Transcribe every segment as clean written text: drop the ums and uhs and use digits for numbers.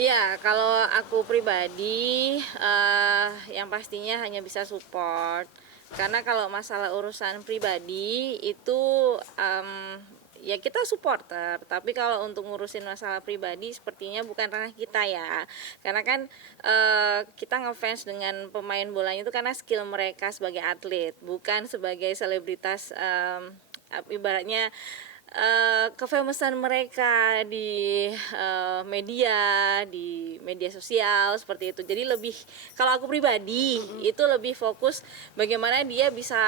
Iya, kalau aku pribadi, yang pastinya hanya bisa support. Karena kalau masalah urusan pribadi itu, ya kita supporter. Tapi kalau untuk ngurusin masalah pribadi sepertinya bukan ranah kita ya. Karena kan kita ngefans dengan pemain bolanya itu karena skill mereka sebagai atlet, bukan sebagai selebritas, ibaratnya kefamousan mereka di media sosial seperti itu. Jadi lebih, kalau aku pribadi itu lebih fokus bagaimana dia bisa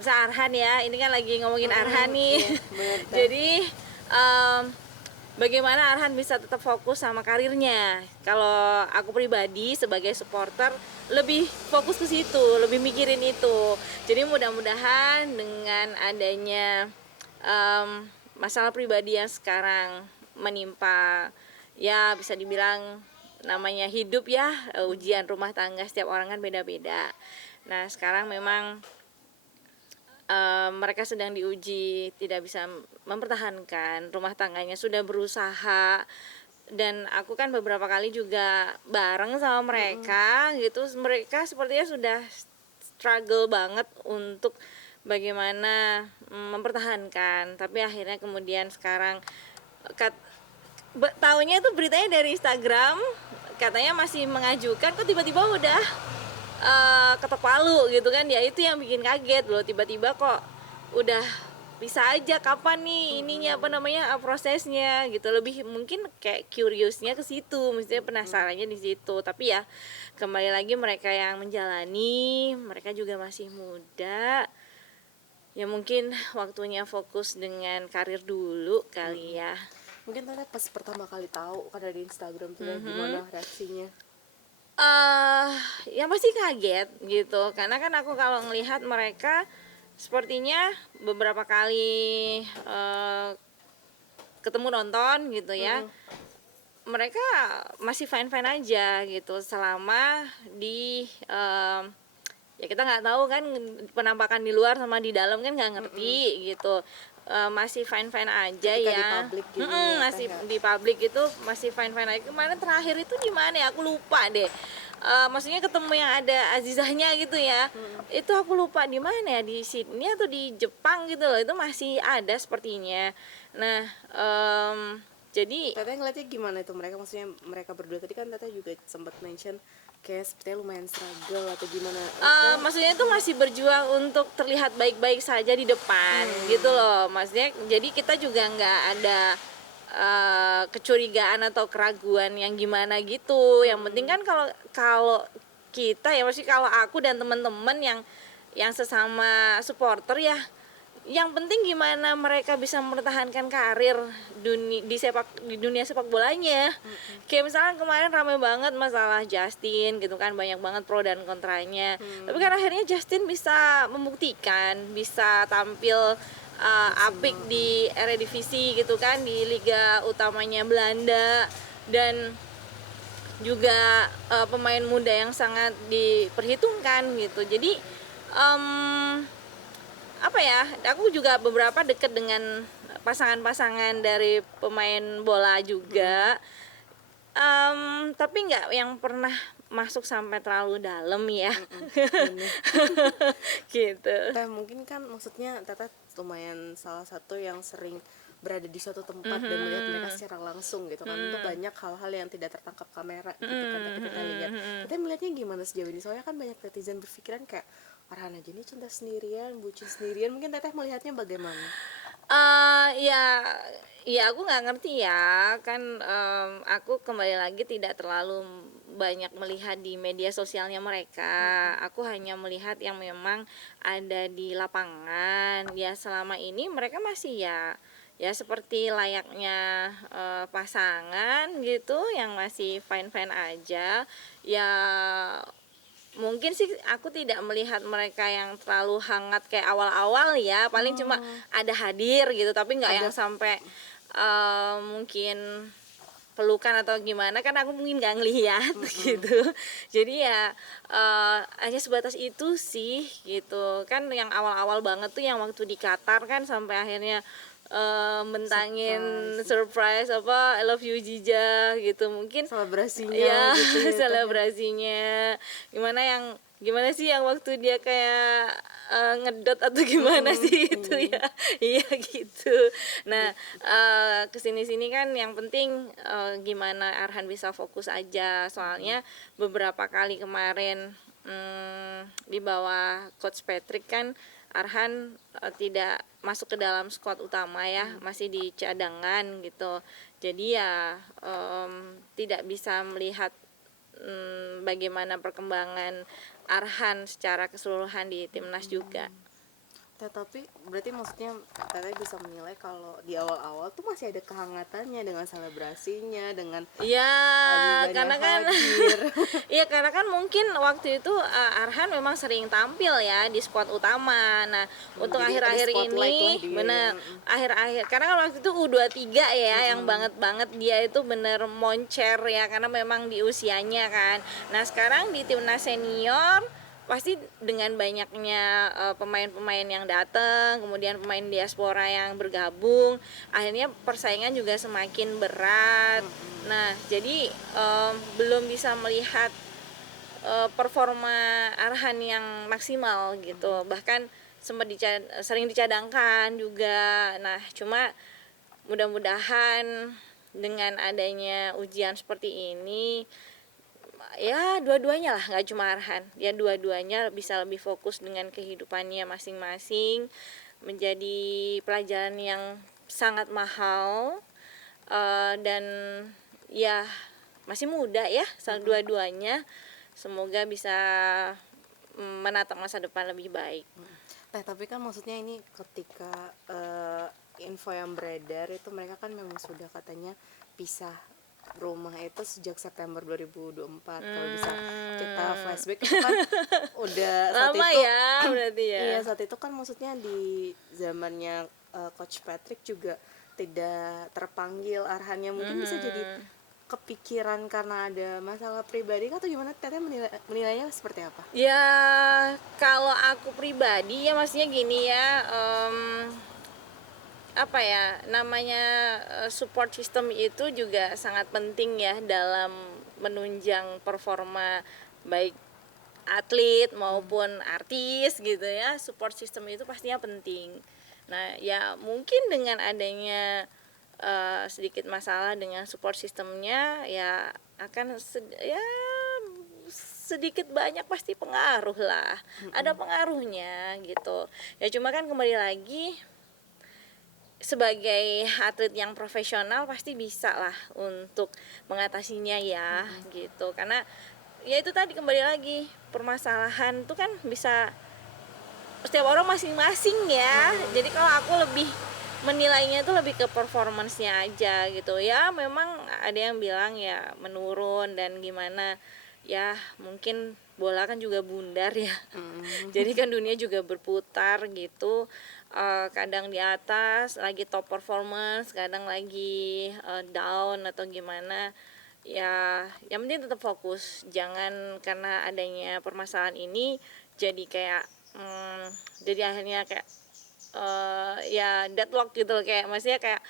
Arhan ya. Ini kan lagi ngomongin Arhan nih. Iya, bener, Teh. Jadi em, bagaimana Arhan bisa tetap fokus sama karirnya. Kalau aku pribadi sebagai supporter lebih fokus ke situ, lebih mikirin itu. Jadi mudah-mudahan dengan adanya masalah pribadi yang sekarang menimpa, ya bisa dibilang namanya hidup ya, ujian rumah tangga setiap orang kan beda-beda. Nah sekarang memang mereka sedang diuji, tidak bisa mempertahankan rumah tangganya, sudah berusaha. Dan aku kan beberapa kali juga bareng sama mereka gitu, mereka sepertinya sudah struggle banget untuk bagaimana mempertahankan. Tapi akhirnya kemudian sekarang taunya tuh beritanya dari Instagram, katanya masih mengajukan, kok tiba-tiba udah ketok palu gitu kan. Ya itu yang bikin kaget loh, tiba-tiba kok udah bisa aja, kapan nih ininya apa namanya prosesnya gitu. Lebih mungkin kayak curiousnya ke situ, mestinya penasarannya di situ. Tapi ya kembali lagi mereka yang menjalani, mereka juga masih muda, ya mungkin waktunya fokus dengan karir dulu kali ya. Mungkin Teh pas pertama kali tahu kan dari Instagram tuh ya, gimana reaksinya? eh ya pasti kaget gitu, karena kan aku kalau ngelihat mereka sepertinya beberapa kali ketemu nonton gitu ya, mereka masih fine fine aja gitu selama di ya kita nggak tahu kan penampakan di luar sama di dalam kan nggak ngerti gitu. Masih fine fine aja Ketika di ya. publik gini ya, Masih Teh, ya. di publik itu masih fine fine aja. Kemarin terakhir itu di mana ya, aku lupa deh. Maksudnya ketemu yang ada Azizahnya gitu ya. Itu aku lupa di mana ya, di Sydney atau di Jepang gitu loh. Itu masih ada sepertinya. Nah jadi Teteh ngeliatnya gimana itu mereka, maksudnya mereka berdua tadi kan Teteh juga sempat mention kayak sepertinya lumayan struggle atau gimana. maksudnya itu masih berjuang untuk terlihat baik-baik saja di depan gitu loh, maksudnya. Jadi kita juga nggak ada kecurigaan atau keraguan yang gimana gitu. Yang penting kan kalau kalau kita ya, maksudnya kalau aku dan teman-teman yang sesama supporter ya, yang penting gimana mereka bisa mempertahankan karir di dunia sepak bolanya. Kayak misalnya kemarin ramai banget masalah Justin gitu kan, banyak banget pro dan kontranya. Tapi kan akhirnya Justin bisa membuktikan, bisa tampil apik di Eredivisie gitu kan, di liga utamanya Belanda. Dan juga pemain muda yang sangat diperhitungkan gitu. Jadi apa ya, aku juga beberapa deket dengan pasangan-pasangan dari pemain bola juga. Tapi nggak yang pernah masuk sampai terlalu dalam ya. Gitu. Teh mungkin kan maksudnya Teteh lumayan salah satu yang sering berada di suatu tempat dan melihat mereka secara langsung gitu kan. Itu banyak hal-hal yang tidak tertangkap kamera gitu kan, tapi kita lihat. Teteh melihatnya gimana sejauh ini? Soalnya kan banyak netizen berpikiran kayak Farhan aja nih cinta sendirian, bucin sendirian. Mungkin Teteh melihatnya bagaimana? Ya, ya aku nggak ngerti ya kan. Aku kembali lagi tidak terlalu banyak melihat di media sosialnya mereka. Aku hanya melihat yang memang ada di lapangan. Ya selama ini mereka masih ya seperti layaknya pasangan gitu, yang masih fine fine aja ya. Mungkin sih aku tidak melihat mereka yang terlalu hangat kayak awal-awal ya, paling cuma ada hadir gitu, tapi nggak yang sampai mungkin pelukan atau gimana, kan aku mungkin nggak ngelihat gitu. Jadi ya hanya sebatas itu sih gitu kan. Yang awal-awal banget tuh yang waktu di Qatar kan, sampai akhirnya mentangin surprise apa I love you Jija gitu, mungkin Selebrasinya ya gitu ya, Teh. selebrasinya gimana sih yang waktu dia kayak ngedot atau gimana sih itu ya. Iya gitu. Nah kesini-sini kan yang penting gimana Arhan bisa fokus aja, soalnya beberapa kali kemarin di bawah Coach Patrick kan Arhan tidak masuk ke dalam squad utama ya, masih di cadangan gitu. Jadi ya tidak bisa melihat bagaimana perkembangan Arhan secara keseluruhan di timnas juga. Tapi berarti maksudnya Teteh bisa menilai kalau di awal-awal tuh masih ada kehangatannya dengan selebrasinya, dengan Iya, Habibanya karena kan hadir. iya karena kan mungkin waktu itu Arhan memang sering tampil ya di squad utama. Nah, untuk jadi ada akhir-akhir spotlight lah ini dia bener ya. akhir-akhir karena kan waktu itu U23 ya yang banget dia itu bener moncer ya karena memang di usianya kan. Nah, sekarang di timnas senior pasti dengan banyaknya pemain-pemain yang datang, kemudian pemain diaspora yang bergabung, akhirnya persaingan juga semakin berat. Nah, jadi belum bisa melihat performa Arhan yang maksimal gitu. Bahkan sering dicadangkan juga. Nah, cuma mudah-mudahan dengan adanya ujian seperti ini ya dua-duanya lah, nggak cuma Arhan ya, dua-duanya bisa lebih fokus dengan kehidupannya masing-masing, menjadi pelajaran yang sangat mahal dan ya masih muda ya dua-duanya, semoga bisa menatap masa depan lebih baik. Tapi kan maksudnya ini ketika info yang beredar itu mereka kan memang sudah katanya pisah rumah itu sejak September 2024. Kalau bisa kita flashback itu kan udah saat Lama itu ya berarti ya. iya, saat itu kan maksudnya di zamannya Coach Patrick juga tidak terpanggil Arhannya, mungkin bisa jadi kepikiran karena ada masalah pribadi atau gimana? Teteh menilainya seperti apa? Ya kalau aku pribadi ya maksudnya gini ya, apa ya namanya, support system itu juga sangat penting ya dalam menunjang performa baik atlet maupun artis gitu ya. Support system itu pastinya penting. Nah ya mungkin dengan adanya sedikit masalah dengan support systemnya ya akan sedikit banyak pasti pengaruh lah, ada pengaruhnya gitu ya. Cuma kan kembali lagi sebagai atlet yang profesional pasti bisa lah untuk mengatasinya ya gitu, karena ya itu tadi kembali lagi permasalahan itu kan bisa setiap orang masing-masing ya. Jadi kalau aku lebih menilainya itu lebih ke performance-nya aja gitu ya. Memang ada yang bilang ya menurun dan gimana ya, mungkin bola kan juga bundar ya. Jadi kan dunia juga berputar gitu. Kadang di atas lagi top performance, kadang lagi down atau gimana. Ya yang penting tetap fokus, jangan karena adanya permasalahan ini jadi kayak jadi akhirnya kayak ya deadlock gitu loh, kayak maksudnya kayak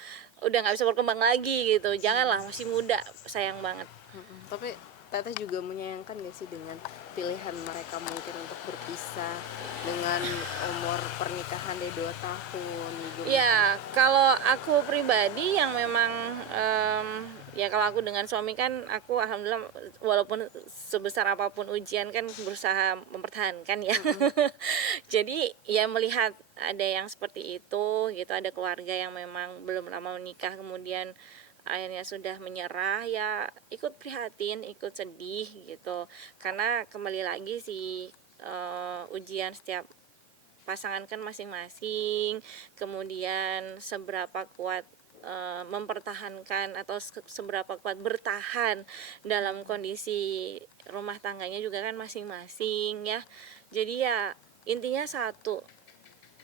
udah nggak bisa berkembang lagi gitu. Janganlah, masih muda, sayang banget. Tapi Teteh juga menyayangkan gak sih dengan pilihan mereka mungkin untuk berpisah dengan umur pernikahan dari 2 tahun gitu? Ya kalau aku pribadi yang memang ya kalau aku dengan suami kan aku alhamdulillah walaupun sebesar apapun ujian kan berusaha mempertahankan ya. Jadi ya melihat ada yang seperti itu gitu, ada keluarga yang memang belum lama menikah kemudian akhirnya sudah menyerah, ya ikut prihatin, ikut sedih gitu. Karena kembali lagi sih ujian setiap pasangan kan masing-masing, kemudian seberapa kuat mempertahankan atau seberapa kuat bertahan dalam kondisi rumah tangganya juga kan masing-masing ya. Jadi ya intinya satu,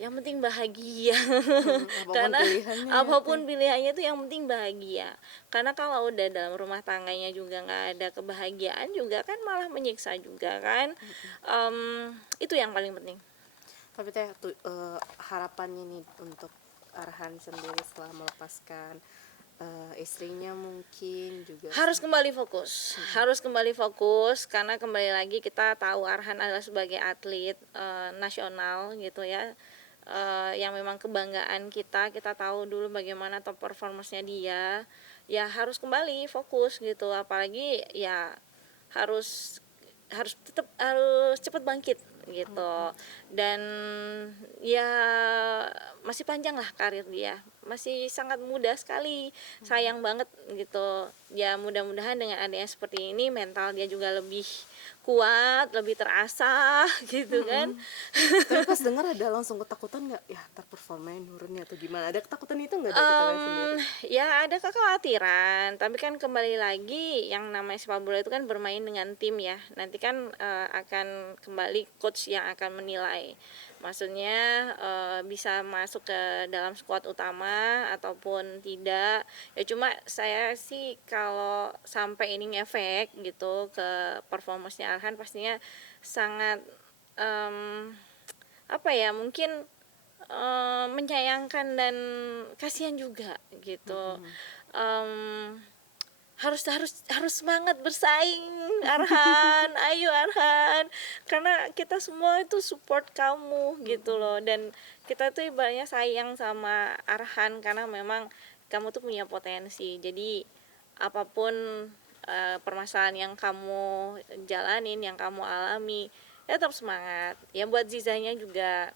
yang penting bahagia. Karena apapun pilihannya itu yang penting bahagia. Karena kalau udah dalam rumah tangganya juga nggak ada kebahagiaan juga kan malah menyiksa juga kan. Itu yang paling penting. Tapi Teh harapannya nih untuk Arhan sendiri setelah melepaskan istrinya mungkin juga harus kembali fokus, harus kembali fokus karena kembali lagi kita tahu Arhan adalah sebagai atlet nasional gitu ya, yang memang kebanggaan kita tahu dulu bagaimana top performance-nya dia, ya harus kembali fokus gitu, apalagi ya harus harus tetap harus cepat bangkit gitu. Dan ya masih panjang lah karir dia, masih sangat muda sekali, sayang banget gitu ya. Mudah-mudahan dengan adanya seperti ini mental dia juga lebih kuat, lebih terasah gitu kan. Tapi pas dengar ada langsung ketakutan nggak? Ya, ntar performanya nurun ya atau gimana? Ada ketakutan itu nggak dari tetangga sendiri? Ya ada kekhawatiran, tapi kan kembali lagi yang namanya sepak bola itu kan bermain dengan tim ya. Nanti kan akan kembali coach yang akan menilai. Maksudnya bisa masuk ke dalam skuad utama ataupun tidak. Ya cuma saya sih kalau sampai ini ngefek gitu ke performance-nya Arhan, pastinya sangat apa ya, mungkin menyayangkan dan kasihan juga gitu. Em, harus semangat bersaing Arhan, ayo Arhan, karena kita semua itu support kamu gitu loh, dan kita tuh ibaratnya sayang sama Arhan karena memang kamu tuh punya potensi. Jadi apapun permasalahan yang kamu jalanin, yang kamu alami, ya tetap semangat ya. Buat Zizanya juga